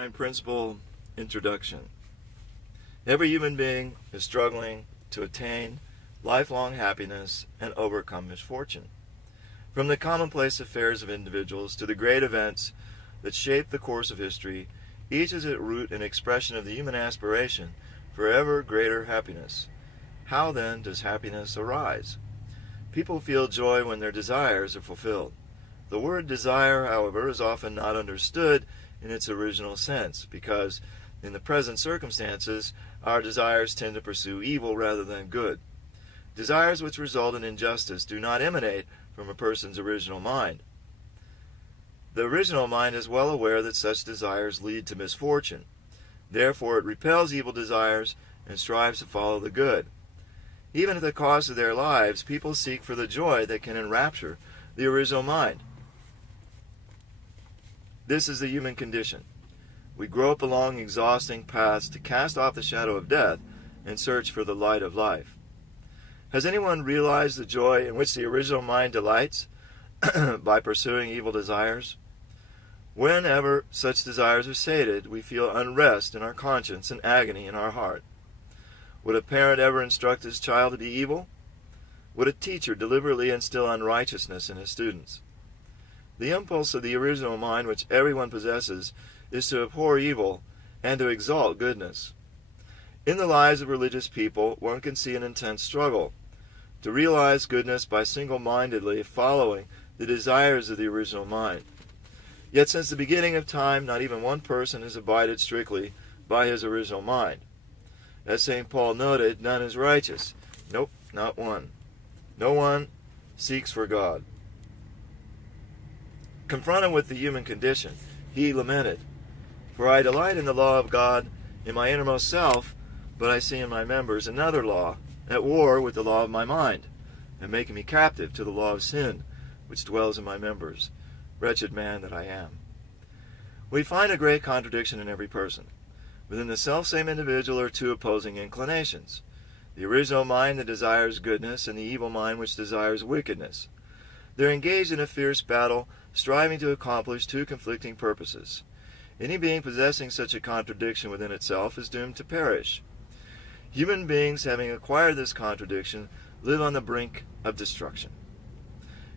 Divine Principle Introduction. Every human being is struggling to attain lifelong happiness and overcome misfortune. From the commonplace affairs of individuals to the great events that shape the course of history, each is at root an expression of the human aspiration for ever greater happiness. How then does happiness arise? People feel joy when their desires are fulfilled. The word desire, however, is often not understood in its original sense, because in the present circumstances, our desires tend to pursue evil rather than good. Desires which result in injustice do not emanate from a person's original mind. The original mind is well aware that such desires lead to misfortune. Therefore, it repels evil desires and strives to follow the good. Even at the cost of their lives, people seek for the joy that can enrapture the original mind. This is the human condition. We grope along exhausting paths to cast off the shadow of death and search for the light of life. Has anyone realized the joy in which the original mind delights by pursuing evil desires? Whenever such desires are sated, we feel unrest in our conscience and agony in our heart. Would a parent ever instruct his child to be evil? Would a teacher deliberately instill unrighteousness in his students? The impulse of the original mind which everyone possesses is to abhor evil and to exalt goodness. In the lives of religious people, one can see an intense struggle to realize goodness by single-mindedly following the desires of the original mind. Yet since the beginning of time, not even one person has abided strictly by his original mind. As St. Paul noted, none is righteous. Nope, not one. No one seeks for God. Confronted with the human condition, he lamented, "For I delight in the law of God in my innermost self, but I see in my members another law, at war with the law of my mind, and making me captive to the law of sin, which dwells in my members. Wretched man that I am." We find a great contradiction in every person. Within the selfsame individual are two opposing inclinations: the original mind that desires goodness, and the evil mind which desires wickedness. They're engaged in a fierce battle, striving to accomplish two conflicting purposes. Any being possessing such a contradiction within itself is doomed to perish. Human beings, having acquired this contradiction, live on the brink of destruction.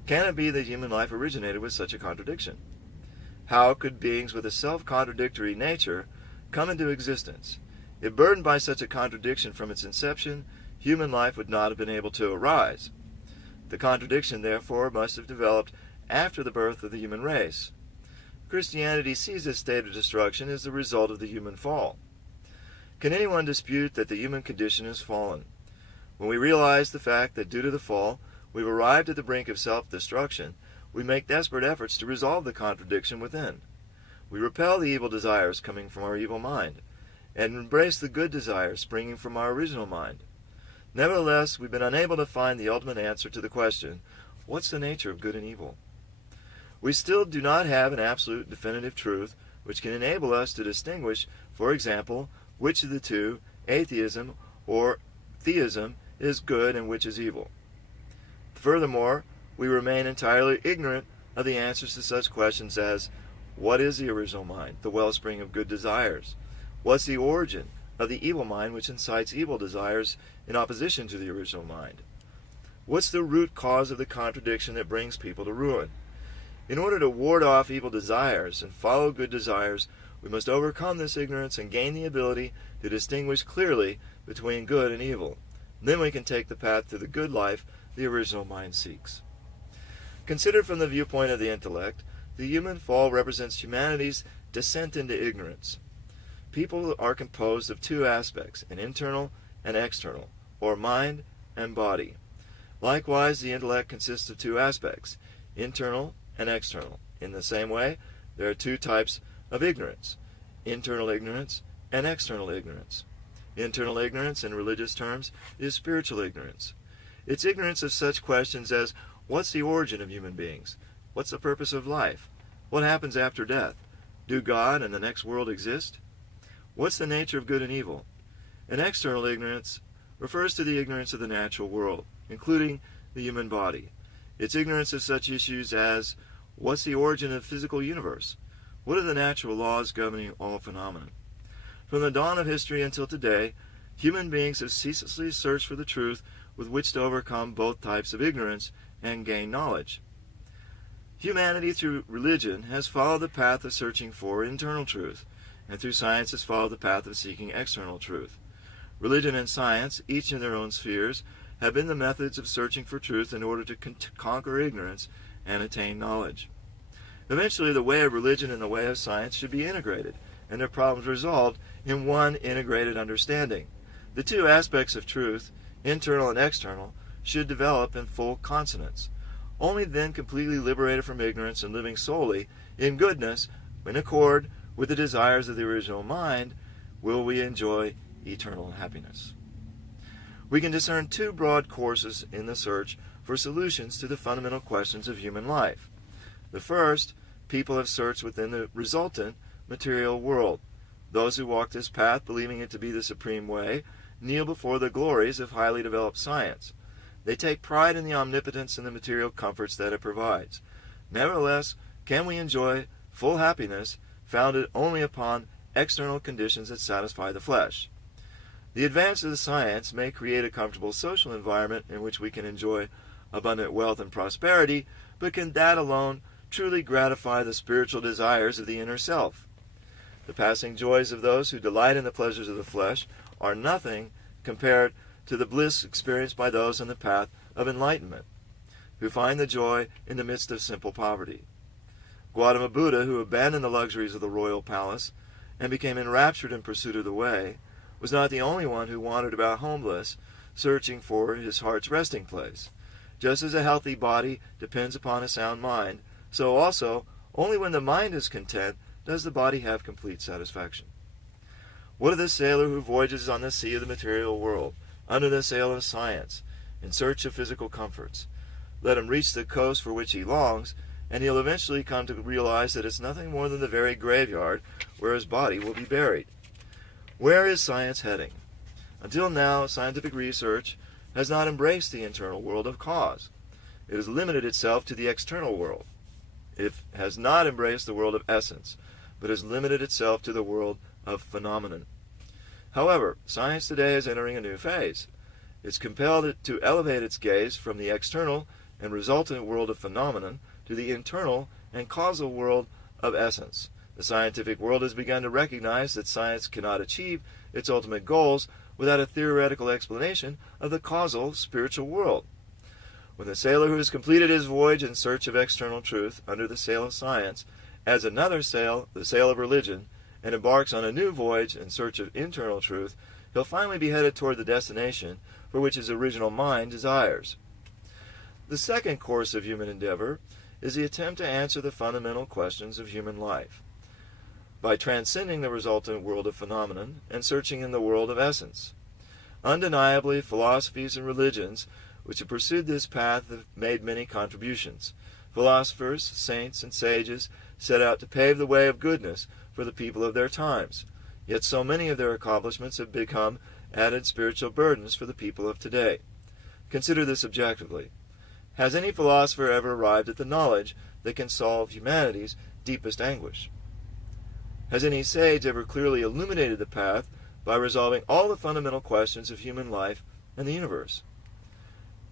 Can it be that human life originated with such a contradiction? How could beings with a self-contradictory nature come into existence? If burdened by such a contradiction from its inception, human life would not have been able to arise. The contradiction, therefore, must have developed after the birth of the human race. Christianity sees this state of destruction as the result of the human fall. Can anyone dispute that the human condition is fallen? When we realize the fact that due to the fall, we've arrived at the brink of self-destruction, we make desperate efforts to resolve the contradiction within. We repel the evil desires coming from our evil mind, and embrace the good desires springing from our original mind. Nevertheless, we've been unable to find the ultimate answer to the question, what's the nature of good and evil? We still do not have an absolute definitive truth which can enable us to distinguish, for example, which of the two, atheism or theism, is good and which is evil. Furthermore, we remain entirely ignorant of the answers to such questions as, what is the original mind, the wellspring of good desires? What's the origin of the evil mind which incites evil desires in opposition to the original mind? What's the root cause of the contradiction that brings people to ruin? In order to ward off evil desires and follow good desires, we must overcome this ignorance and gain the ability to distinguish clearly between good and evil. Then we can take the path to the good life the original mind seeks. Considered from the viewpoint of the intellect, the human fall represents humanity's descent into ignorance. People are composed of two aspects, an internal and external, or mind and body. Likewise, the intellect consists of two aspects, internal and external. In the same way, there are two types of ignorance, internal ignorance and external ignorance. Internal ignorance, in religious terms, is spiritual ignorance. It's ignorance of such questions as, what's the origin of human beings? What's the purpose of life? What happens after death? Do God and the next world exist? What's the nature of good and evil? And external ignorance refers to the ignorance of the natural world, including the human body. It's ignorance of such issues as, what's the origin of the physical universe? What are the natural laws governing all phenomena? From the dawn of history until today, human beings have ceaselessly searched for the truth with which to overcome both types of ignorance and gain knowledge. Humanity, through religion, has followed the path of searching for internal truth, and through science has followed the path of seeking external truth. Religion and science, each in their own spheres, have been the methods of searching for truth in order to conquer ignorance and attain knowledge. Eventually, the way of religion and the way of science should be integrated, and their problems resolved in one integrated understanding. The two aspects of truth, internal and external, should develop in full consonance. Only then, completely liberated from ignorance and living solely in goodness, in accord with the desires of the original mind, will we enjoy eternal happiness. We can discern two broad courses in the search for solutions to the fundamental questions of human life. The first, people have searched within the resultant material world. Those who walk this path, believing it to be the supreme way, kneel before the glories of highly developed science. They take pride in the omnipotence and the material comforts that it provides. Nevertheless, can we enjoy full happiness founded only upon external conditions that satisfy the flesh? The advance of the science may create a comfortable social environment in which we can enjoy abundant wealth and prosperity, but can that alone truly gratify the spiritual desires of the inner self? The passing joys of those who delight in the pleasures of the flesh are nothing compared to the bliss experienced by those on the path of enlightenment, who find the joy in the midst of simple poverty. Gautama Buddha, who abandoned the luxuries of the royal palace and became enraptured in pursuit of the way, was not the only one who wandered about homeless, searching for his heart's resting place. Just as a healthy body depends upon a sound mind, so also, only when the mind is content does the body have complete satisfaction. What of the sailor who voyages on the sea of the material world, under the sail of science, in search of physical comforts? Let him reach the coast for which he longs, and he'll eventually come to realize that it's nothing more than the very graveyard where his body will be buried. Where is science heading? Until now, scientific research has not embraced the internal world of cause. It has limited itself to the external world. It has not embraced the world of essence, but has limited itself to the world of phenomenon. However, science today is entering a new phase. It's compelled to elevate its gaze from the external and resultant world of phenomenon to the internal and causal world of essence. The scientific world has begun to recognize that science cannot achieve its ultimate goals without a theoretical explanation of the causal spiritual world. When the sailor who has completed his voyage in search of external truth under the sail of science adds another sail, the sail of religion, and embarks on a new voyage in search of internal truth, he'll finally be headed toward the destination for which his original mind desires. The second course of human endeavor is the attempt to answer the fundamental questions of human life by transcending the resultant world of phenomenon and searching in the world of essence. Undeniably, philosophies and religions which have pursued this path have made many contributions. Philosophers, saints, and sages set out to pave the way of goodness for the people of their times, yet so many of their accomplishments have become added spiritual burdens for the people of today. Consider this objectively. Has any philosopher ever arrived at the knowledge that can solve humanity's deepest anguish? Has any sage ever clearly illuminated the path by resolving all the fundamental questions of human life and the universe?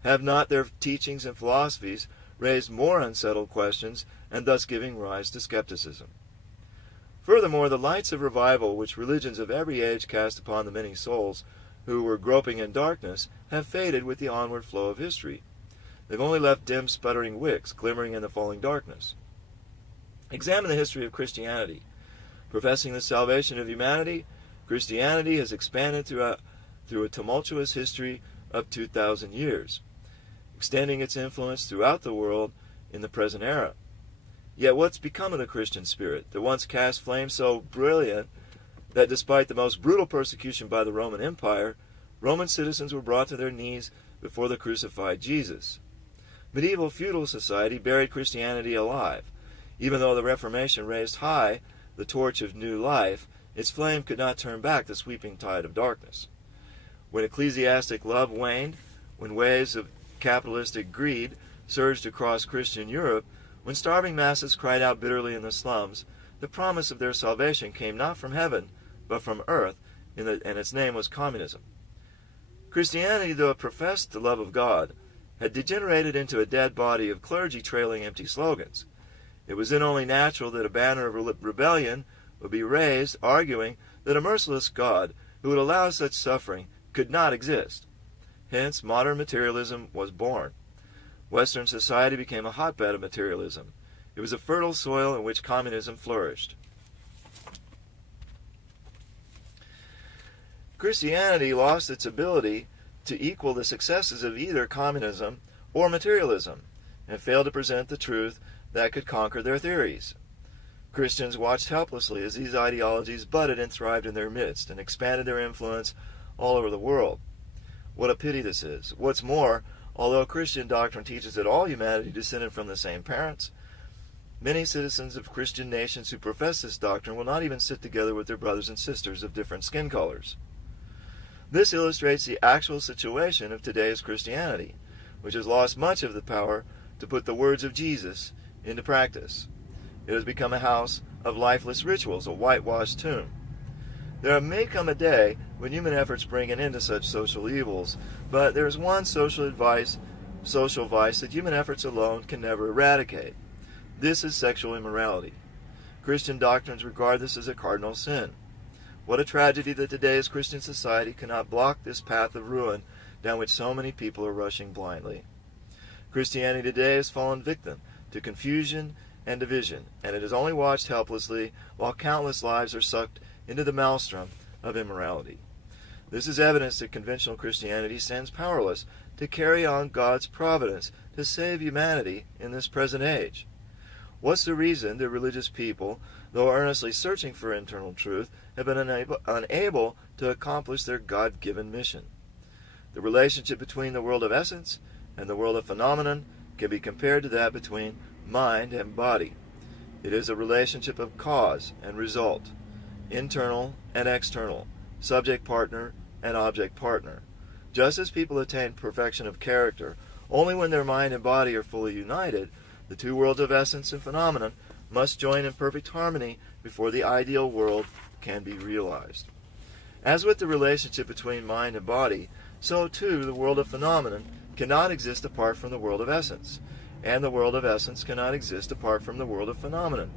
Have not their teachings and philosophies raised more unsettled questions and thus giving rise to skepticism? Furthermore, the lights of revival which religions of every age cast upon the many souls who were groping in darkness have faded with the onward flow of history. They've only left dim, sputtering wicks glimmering in the falling darkness. Examine the history of Christianity. Professing the salvation of humanity, Christianity has expanded through a tumultuous history of 2,000 years, extending its influence throughout the world in the present era. Yet what's become of the Christian spirit that once cast flames so brilliant that despite the most brutal persecution by the Roman Empire, Roman citizens were brought to their knees before the crucified Jesus? Medieval feudal society buried Christianity alive. Even though the Reformation raised high the torch of new life, its flame could not turn back the sweeping tide of darkness. When ecclesiastic love waned, when waves of capitalistic greed surged across Christian Europe, when starving masses cried out bitterly in the slums, the promise of their salvation came not from heaven, but from earth, and its name was communism. Christianity, though it professed the love of God, had degenerated into a dead body of clergy trailing empty slogans. It was then only natural that a banner of rebellion would be raised, arguing that a merciless God who would allow such suffering could not exist. Hence, modern materialism was born. Western society became a hotbed of materialism. It was a fertile soil in which communism flourished. Christianity lost its ability to equal the successes of either communism or materialism, and failed to present the truth that could conquer their theories. Christians watched helplessly as these ideologies budded and thrived in their midst and expanded their influence all over the world. What a pity this is. What's more, although Christian doctrine teaches that all humanity descended from the same parents, many citizens of Christian nations who profess this doctrine will not even sit together with their brothers and sisters of different skin colors. This illustrates the actual situation of today's Christianity, which has lost much of the power to put the words of Jesus into practice. It has become a house of lifeless rituals, a whitewashed tomb. There may come a day when human efforts bring an end to such social evils, but there is one social vice that human efforts alone can never eradicate. This is sexual immorality. Christian doctrines regard this as a cardinal sin. What a tragedy that today's Christian society cannot block this path of ruin down which so many people are rushing blindly. Christianity today has fallen victim to confusion and division, and it is only watched helplessly while countless lives are sucked into the maelstrom of immorality. This is evidence that conventional Christianity stands powerless to carry on God's providence to save humanity in this present age. What's the reason that religious people, though earnestly searching for internal truth, have been unable to accomplish their God-given mission? The relationship between the world of essence and the world of phenomenon can be compared to that between mind and body. It is a relationship of cause and result, internal and external, subject-partner and object-partner. Just as people attain perfection of character only when their mind and body are fully united, the two worlds of essence and phenomenon must join in perfect harmony before the ideal world can be realized. As with the relationship between mind and body, so too the world of phenomenon cannot exist apart from the world of essence, and the world of essence cannot exist apart from the world of phenomenon.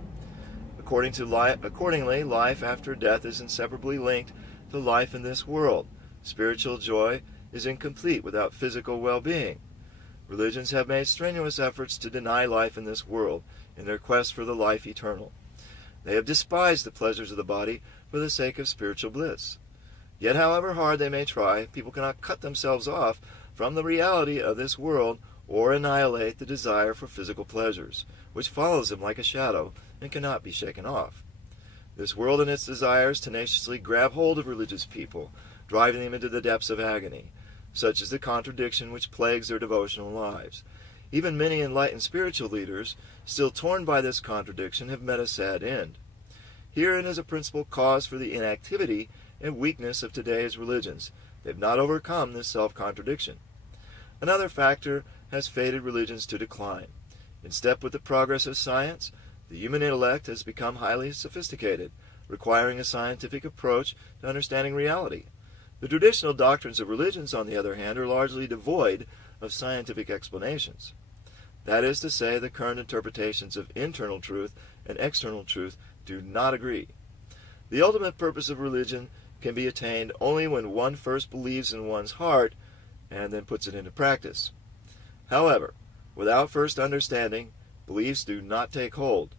Accordingly, life after death is inseparably linked to life in this world. Spiritual joy is incomplete without physical well-being. Religions have made strenuous efforts to deny life in this world in their quest for the life eternal. They have despised the pleasures of the body for the sake of spiritual bliss. Yet however hard they may try, people cannot cut themselves off from the reality of this world or annihilate the desire for physical pleasures, which follows them like a shadow and cannot be shaken off. This world and its desires tenaciously grab hold of religious people, driving them into the depths of agony. Such is the contradiction which plagues their devotional lives. Even many enlightened spiritual leaders, still torn by this contradiction, have met a sad end. Herein is a principal cause for the inactivity and weakness of today's religions. They have not overcome this self-contradiction. Another factor has fated religions to decline. In step with the progress of science, the human intellect has become highly sophisticated, requiring a scientific approach to understanding reality. The traditional doctrines of religions, on the other hand, are largely devoid of scientific explanations. That is to say, the current interpretations of internal truth and external truth do not agree. The ultimate purpose of religion can be attained only when one first believes in one's heart and then puts it into practice. However, without first understanding, beliefs do not take hold.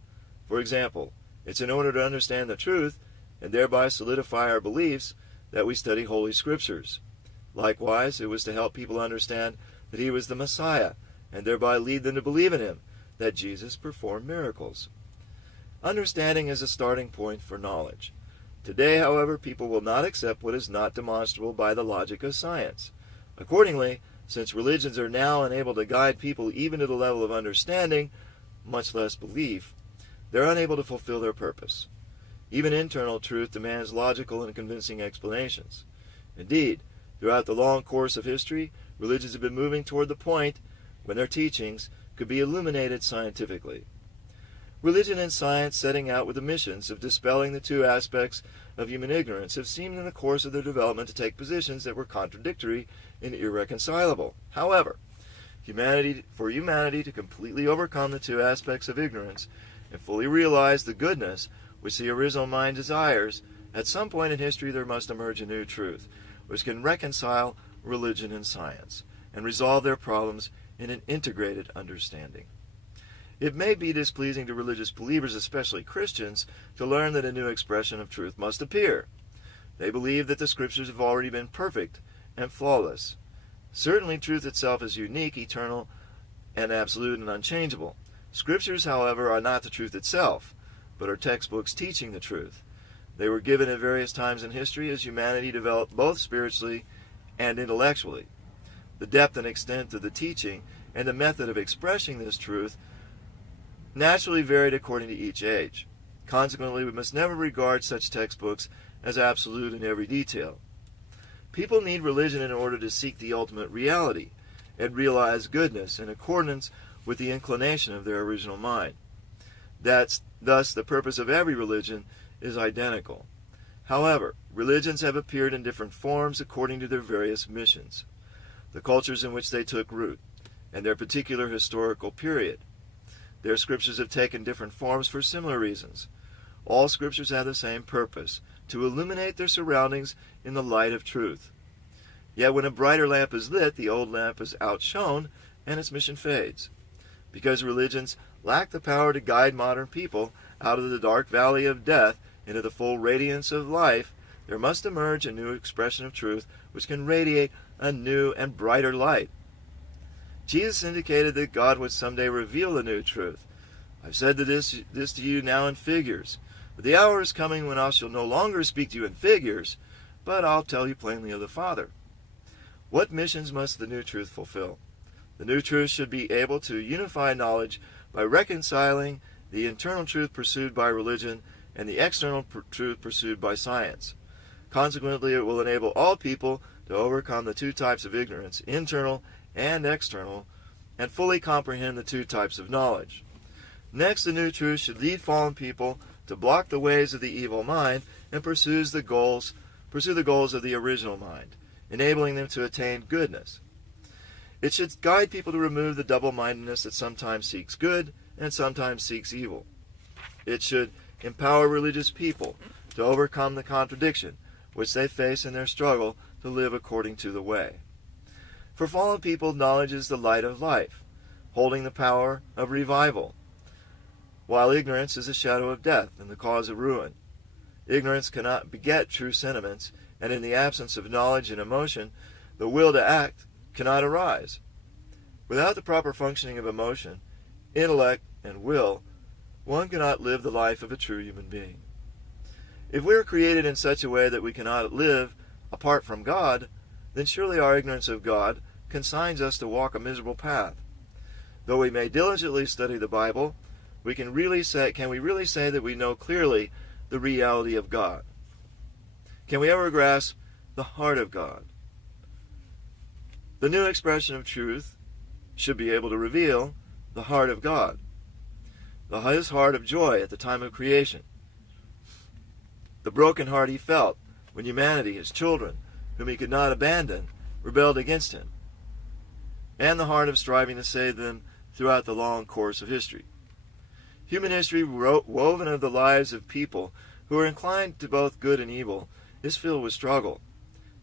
For example, it's in order to understand the truth and thereby solidify our beliefs that we study Holy Scriptures. Likewise, it was to help people understand that he was the Messiah and thereby lead them to believe in him, that Jesus performed miracles. Understanding is a starting point for knowledge. Today, however, people will not accept what is not demonstrable by the logic of science. Accordingly, since religions are now unable to guide people even to the level of understanding, much less belief, they're unable to fulfill their purpose. Even internal truth demands logical and convincing explanations. Indeed, throughout the long course of history, religions have been moving toward the point when their teachings could be illuminated scientifically. Religion and science, setting out with the missions of dispelling the two aspects of human ignorance, have seemed in the course of their development to take positions that were contradictory and irreconcilable. However, for humanity to completely overcome the two aspects of ignorance and fully realize the goodness which the original mind desires, at some point in history there must emerge a new truth, which can reconcile religion and science and resolve their problems in an integrated understanding. It may be displeasing to religious believers, especially Christians, to learn that a new expression of truth must appear. They believe that the Scriptures have already been perfect and flawless. Certainly, truth itself is unique, eternal, and absolute and unchangeable. Scriptures, however, are not the truth itself, but are textbooks teaching the truth. They were given at various times in history as humanity developed both spiritually and intellectually. The depth and extent of the teaching and the method of expressing this truth naturally varied according to each age. Consequently, we must never regard such textbooks as absolute in every detail. People need religion in order to seek the ultimate reality and realize goodness in accordance with the inclination of their original mind. Thus, the purpose of every religion is identical. However, religions have appeared in different forms according to their various missions, the cultures in which they took root, and their particular historical period. Their scriptures have taken different forms for similar reasons. All scriptures have the same purpose, to illuminate their surroundings in the light of truth. Yet when a brighter lamp is lit, the old lamp is outshone, and its mission fades. Because religions lack the power to guide modern people out of the dark valley of death into the full radiance of life, there must emerge a new expression of truth which can radiate a new and brighter light. Jesus indicated that God would someday reveal the new truth. I've said this to you now in figures, but the hour is coming when I shall no longer speak to you in figures, but I'll tell you plainly of the Father. What missions must the new truth fulfill? The new truth should be able to unify knowledge by reconciling the internal truth pursued by religion and the external truth pursued by science. Consequently, it will enable all people to overcome the two types of ignorance, internal and external, and fully comprehend the two types of knowledge. Next, the new truth should lead fallen people to block the ways of the evil mind and pursue the goals of the original mind, enabling them to attain goodness. It should guide people to remove the double-mindedness that sometimes seeks good and sometimes seeks evil. It should empower religious people to overcome the contradiction which they face in their struggle to live according to the way. For fallen people, knowledge is the light of life, holding the power of revival, while ignorance is a shadow of death and the cause of ruin. Ignorance cannot beget true sentiments, and in the absence of knowledge and emotion, the will to act cannot arise. Without the proper functioning of emotion, intellect, and will, one cannot live the life of a true human being. If we are created in such a way that we cannot live apart from God, then surely our ignorance of God consigns us to walk a miserable path. Though we may diligently study the Bible, can we really say that we know clearly the reality of God? Can we ever grasp the heart of God? The new expression of truth should be able to reveal the heart of God, his heart of joy at the time of creation, the broken heart he felt when humanity, his children, whom he could not abandon, rebelled against him, and the heart of striving to save them throughout the long course of history. Human history, woven of the lives of people who are inclined to both good and evil, is filled with struggle.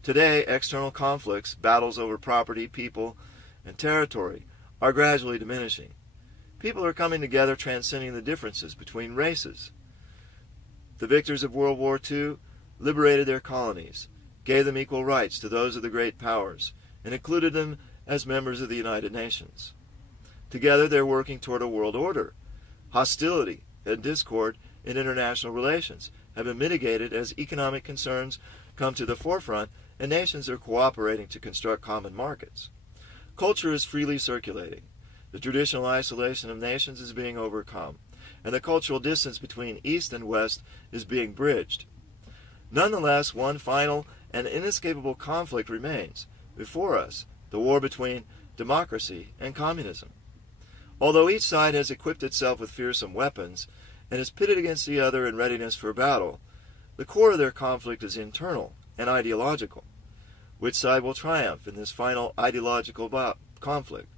Today, external conflicts, battles over property, people, and territory, are gradually diminishing. People are coming together, transcending the differences between races. The victors of World War II liberated their colonies, gave them equal rights to those of the great powers, and included them as members of the United Nations. Together, they're working toward a world order. Hostility and discord in international relations have been mitigated as economic concerns come to the forefront and nations are cooperating to construct common markets. Culture is freely circulating. The traditional isolation of nations is being overcome, and the cultural distance between East and West is being bridged. Nonetheless, one final and inescapable conflict remains before us, the war between democracy and communism. Although each side has equipped itself with fearsome weapons and is pitted against the other in readiness for battle, the core of their conflict is internal and ideological. Which side will triumph in this final ideological conflict?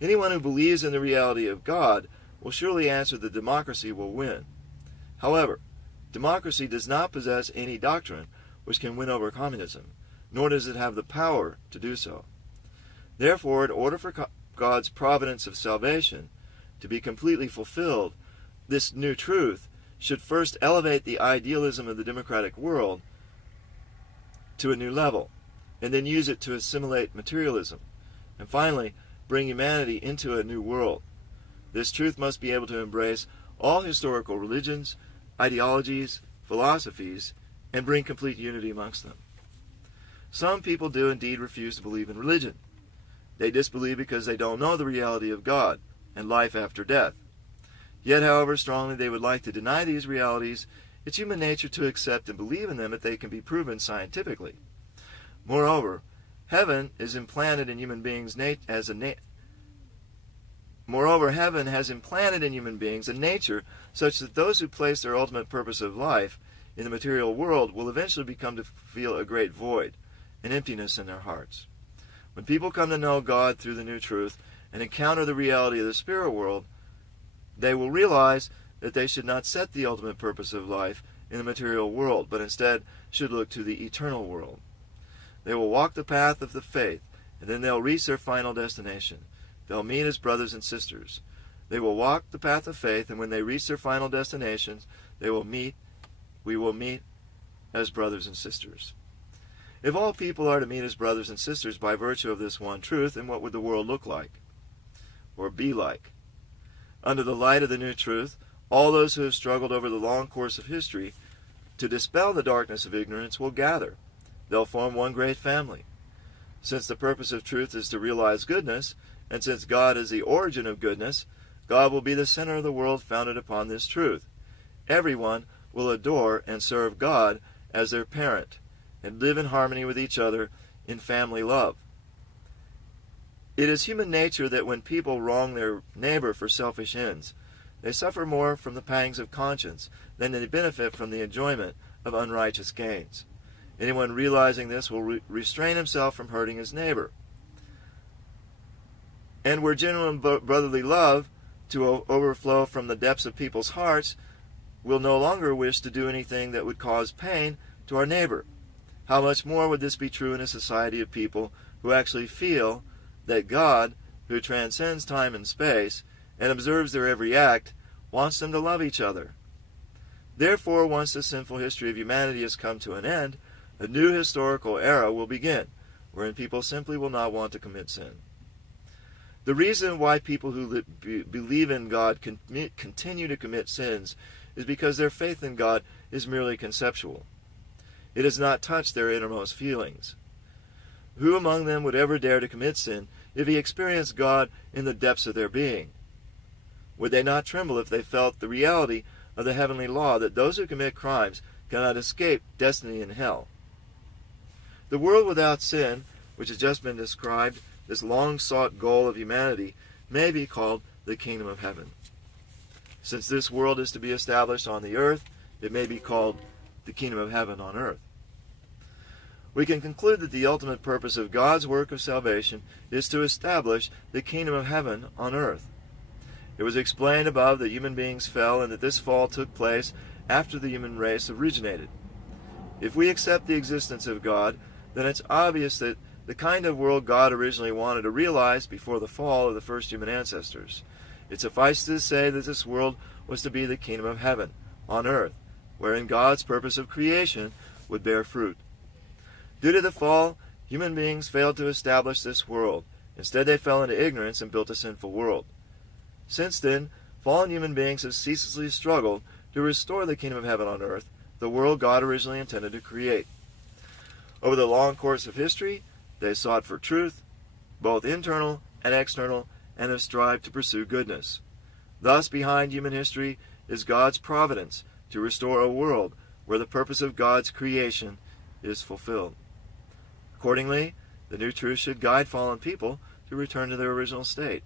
Anyone who believes in the reality of God will surely answer that democracy will win. However, democracy does not possess any doctrine which can win over communism, nor does it have the power to do so. Therefore, in order for God's providence of salvation to be completely fulfilled, this new truth should first elevate the idealism of the democratic world to a new level, and then use it to assimilate materialism, and finally bring humanity into a new world. This truth must be able to embrace all historical religions, ideologies, philosophies, and bring complete unity amongst them. Some people do indeed refuse to believe in religion. They disbelieve because they don't know the reality of God and life after death. Yet, however strongly they would like to deny these realities, it's human nature to accept and believe in them if they can be proven scientifically. Moreover, heaven is implanted in human beings heaven has implanted in human beings a nature such that those who place their ultimate purpose of life in the material world will eventually become to feel a great void, an emptiness in their hearts. When people come to know God through the new truth and encounter the reality of the spirit world, they will realize that they should not set the ultimate purpose of life in the material world, but instead should look to the eternal world. They will walk the path of the faith, and then they'll reach their final destination. They'll meet as brothers and sisters. They will walk the path of faith, and when they reach their final destinations, we will meet as brothers and sisters. If all people are to meet as brothers and sisters by virtue of this one truth, then what would the world look like? Or be like? Under the light of the new truth, all those who have struggled over the long course of history to dispel the darkness of ignorance will gather. They'll form one great family. Since the purpose of truth is to realize goodness, and since God is the origin of goodness, God will be the center of the world founded upon this truth. Everyone will adore and serve God as their parent, and live in harmony with each other in family love. It is human nature that when people wrong their neighbor for selfish ends, they suffer more from the pangs of conscience than they benefit from the enjoyment of unrighteous gains. Anyone realizing this will restrain himself from hurting his neighbor. And were genuine brotherly love to overflow from the depths of people's hearts, we'll no longer wish to do anything that would cause pain to our neighbor. How much more would this be true in a society of people who actually feel that God, who transcends time and space and observes their every act, wants them to love each other? Therefore, once the sinful history of humanity has come to an end, a new historical era will begin, wherein people simply will not want to commit sin. The reason why people who believe in God continue to commit sins is because their faith in God is merely conceptual. It does not touch their innermost feelings. Who among them would ever dare to commit sin if he experienced God in the depths of their being? Would they not tremble if they felt the reality of the heavenly law that those who commit crimes cannot escape destiny in hell? The world without sin, which has just been described, this long-sought goal of humanity, may be called the kingdom of heaven. Since this world is to be established on the earth, it may be called the kingdom of heaven on earth. We can conclude that the ultimate purpose of God's work of salvation is to establish the kingdom of heaven on earth. It was explained above that human beings fell and that this fall took place after the human race originated. If we accept the existence of God, then it's obvious that the kind of world God originally wanted to realize before the fall of the first human ancestors. It suffices to say that this world was to be the kingdom of heaven on earth, wherein God's purpose of creation would bear fruit. Due to the fall, human beings failed to establish this world. Instead, they fell into ignorance and built a sinful world. Since then, fallen human beings have ceaselessly struggled to restore the kingdom of heaven on earth, the world God originally intended to create. Over the long course of history, they sought for truth, both internal and external, and have strived to pursue goodness. Thus, behind human history is God's providence to restore a world where the purpose of God's creation is fulfilled. Accordingly, the new truth should guide fallen people to return to their original state.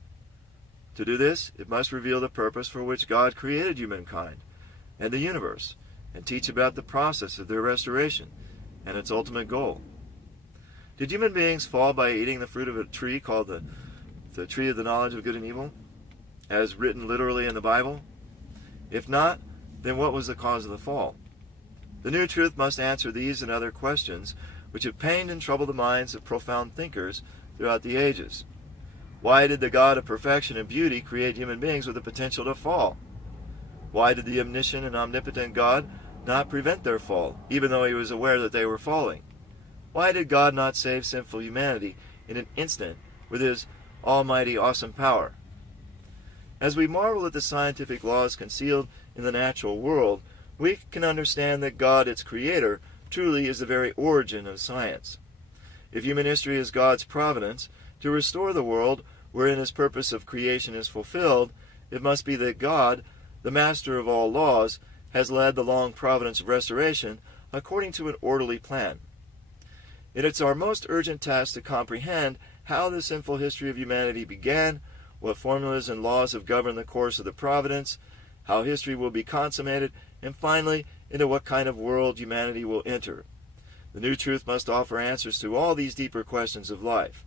To do this, it must reveal the purpose for which God created humankind and the universe, and teach about the process of their restoration and its ultimate goal. Did human beings fall by eating the fruit of a tree called the tree of the knowledge of good and evil, as written literally in the Bible? If not, then what was the cause of the fall? The new truth must answer these and other questions which have pained and troubled the minds of profound thinkers throughout the ages. Why did the God of perfection and beauty create human beings with the potential to fall? Why did the omniscient and omnipotent God not prevent their fall, even though he was aware that they were falling? Why did God not save sinful humanity in an instant with his almighty awesome power? As we marvel at the scientific laws concealed in the natural world, we can understand that God, its creator, truly is the very origin of science. If human history is God's providence to restore the world wherein his purpose of creation is fulfilled, it must be that God, the master of all laws, has led the long providence of restoration according to an orderly plan. It is our most urgent task to comprehend how the sinful history of humanity began, what formulas and laws have governed the course of the providence, how history will be consummated, and finally, into what kind of world humanity will enter. The new truth must offer answers to all these deeper questions of life.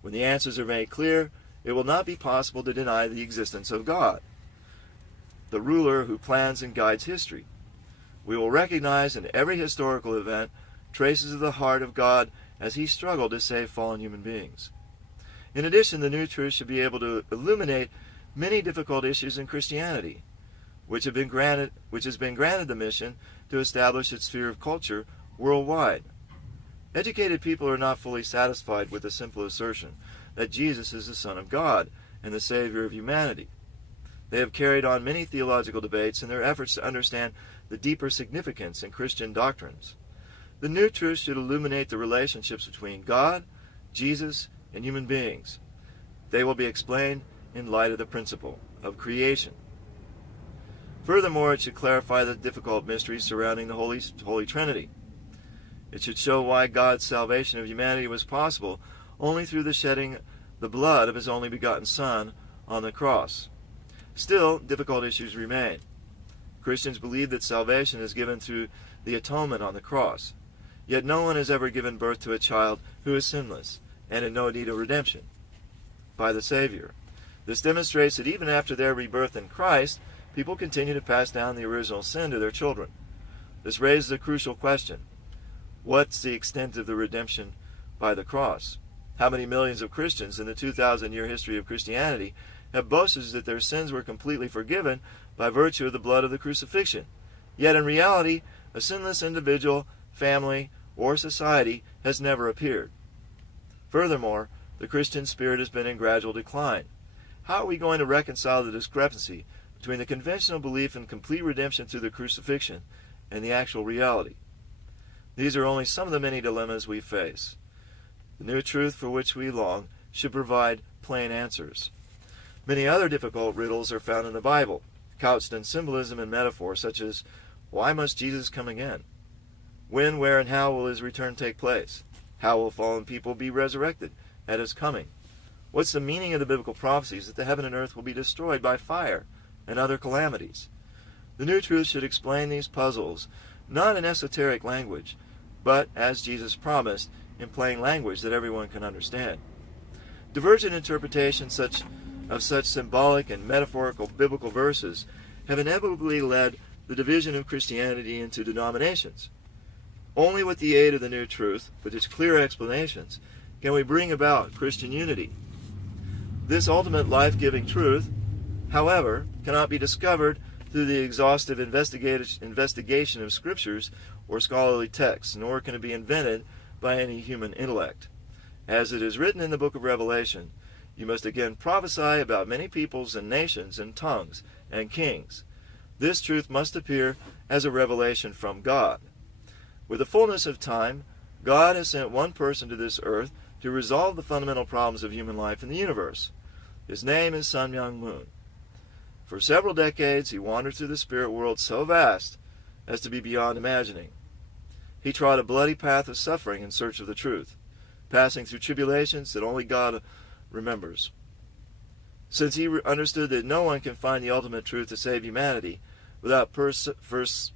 When the answers are made clear, it will not be possible to deny the existence of God, the ruler who plans and guides history. We will recognize in every historical event traces of the heart of God as he struggled to save fallen human beings. In addition, the new truth should be able to illuminate many difficult issues in Christianity, which has been granted the mission to establish its sphere of culture worldwide. Educated people are not fully satisfied with the simple assertion that Jesus is the Son of God and the Savior of humanity. They have carried on many theological debates in their efforts to understand the deeper significance in Christian doctrines. The new truth should illuminate the relationships between God, Jesus, and human beings. They will be explained in light of the principle of creation. Furthermore, it should clarify the difficult mysteries surrounding the Holy Trinity. It should show why God's salvation of humanity was possible only through the shedding the blood of his only begotten Son on the cross. Still, difficult issues remain. Christians believe that salvation is given through the atonement on the cross. Yet no one has ever given birth to a child who is sinless and in no need of redemption by the Savior. This demonstrates that even after their rebirth in Christ, people continue to pass down the original sin to their children. This raises a crucial question. What's the extent of the redemption by the cross? How many millions of Christians in the 2,000-year history of Christianity have boasted that their sins were completely forgiven by virtue of the blood of the crucifixion? Yet in reality, a sinless individual, family, or society has never appeared. Furthermore, the Christian spirit has been in gradual decline. How are we going to reconcile the discrepancy between the conventional belief in complete redemption through the crucifixion and the actual reality? These are only some of the many dilemmas we face. The new truth for which we long should provide plain answers. Many other difficult riddles are found in the Bible, couched in symbolism and metaphor such as, why must Jesus come again? When, where, and how will his return take place? How will fallen people be resurrected at his coming? What's the meaning of the biblical prophecies that the heaven and earth will be destroyed by fire and other calamities? The new truth should explain these puzzles, not in esoteric language, but, as Jesus promised, in plain language that everyone can understand. Divergent interpretations of such symbolic and metaphorical biblical verses have inevitably led the division of Christianity into denominations. Only with the aid of the new truth, with its clear explanations, can we bring about Christian unity. This ultimate life-giving truth, however, cannot be discovered through the exhaustive investigation of scriptures or scholarly texts, nor can it be invented by any human intellect. As it is written in the book of Revelation, you must again prophesy about many peoples and nations and tongues and kings. This truth must appear as a revelation from God. With the fullness of time, God has sent one person to this earth to resolve the fundamental problems of human life in the universe. His name is Sun Myung Moon. For several decades, he wandered through the spirit world so vast as to be beyond imagining. He trod a bloody path of suffering in search of the truth, passing through tribulations that only God remembers. since he understood that no one can find the ultimate truth to save humanity without first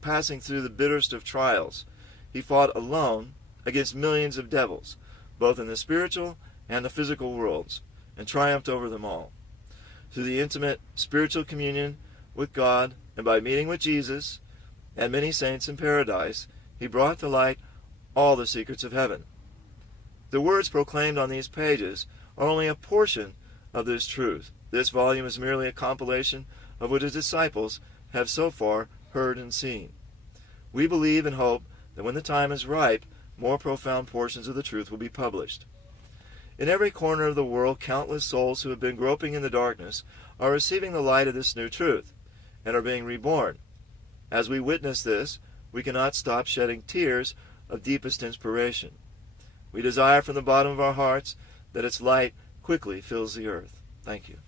passing through the bitterest of trials. He fought alone against millions of devils, both in the spiritual and the physical worlds, and triumphed over them all. Through the intimate spiritual communion with God, and by meeting with Jesus and many saints in paradise, he brought to light all the secrets of heaven. The words proclaimed on these pages are only a portion of this truth. This volume is merely a compilation of what his disciples have so far heard and seen. We believe and hope that when the time is ripe, more profound portions of the truth will be published. In every corner of the world, countless souls who have been groping in the darkness are receiving the light of this new truth and are being reborn. As we witness this, we cannot stop shedding tears of deepest inspiration. We desire from the bottom of our hearts that its light quickly fills the earth. Thank you.